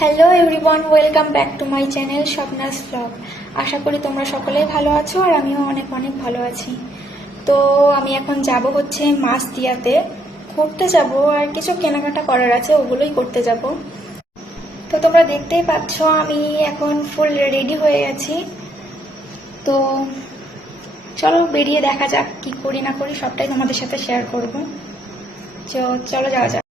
Hello everyone welcome back to my channel Swapna's blog আশা করি তোমরা সকলেই ভালো আছো আর আমিও অনেক অনেক ভালো আছি। তো আমি এখন যাব হচ্ছে মাছ দিয়াতে ঘুরতে যাব আর কিছু কেনাকাটা করার আছে, ওগুলোই করতে যাব। তো তোমরা দেখতেই পাচ্ছ, আমি এখন ফুল রেডি হয়ে গেছি তো চলো বেরিয়ে দেখা যাক কি করি না করি, সবটাই তোমাদের সাথে শেয়ার করব। চলো যাওয়া যাক।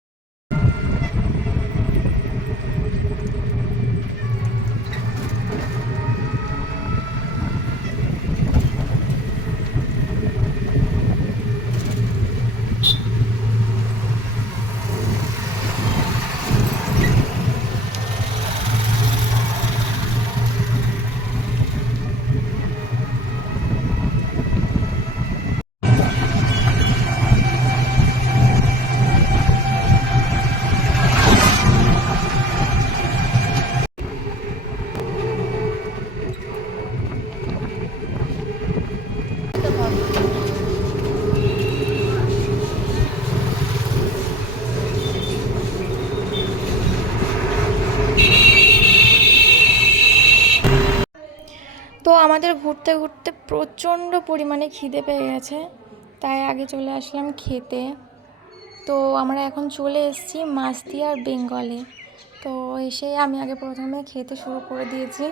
তো আমাদের ঘুরতে ঘুরতে প্রচণ্ড পরিমাণে খিদে পেয়ে গেছে। তাই আগে চলে আসলাম খেতে। তো আমরা এখন চলে এসেছি মাস্তি আর বেঙ্গলে। তো এসে আমি আগে প্রথমে খেতে শুরু করে দিয়েছি।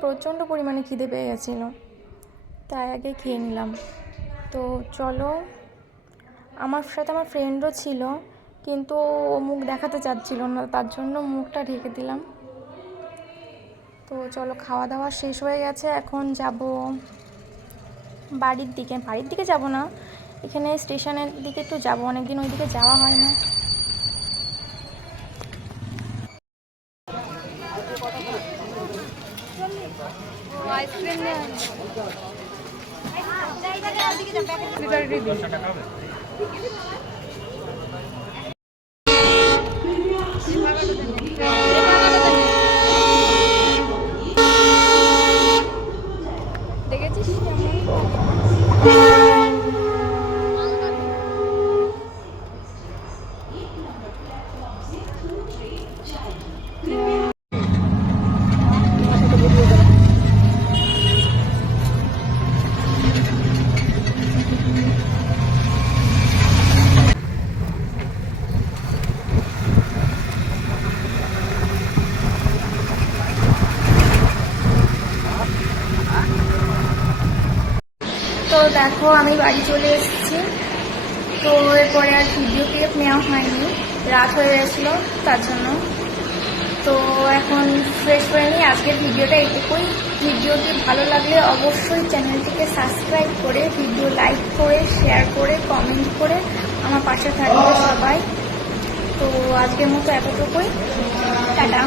প্রচণ্ড পরিমাণে খিদে পেয়ে গেছিল। তাই আগে খেয়ে নিলাম। তো চলো, আমার সাথে আমার ফ্রেন্ডও ছিল, কিন্তু ও মুখ দেখাতে চাচ্ছিল না, তার জন্য মুখটা ঢেকে দিলাম। তো চলো খাওয়া দাওয়া শেষ হয়ে গেছে, এখন যাব বাড়ির দিকে। বাড়ির দিকে যাব না, এখানে স্টেশনের দিকে একটু যাব, অনেকদিন ওই দিকে যাওয়া হয় না। দেখেছিস তো দেখো, আমি বাড়ি চলে এসেছি। তো এরপরে আর ভিডিও ক্লিপ নেওয়া হয়নি। রাত হয়ে গেছিল তার জন্য। তো এখন ফ্রেশ করে নিই। আজকের ভিডিওটা এইটুকুই। ভিডিওটি ভালো লাগলে অবশ্যই চ্যানেলটিকে সাবস্ক্রাইব করে ভিডিও লাইক করে শেয়ার করে কমেন্ট করে আমার পাশে থাকবে সবাই। তো আজকের মতো এতটুকুই। টাটা।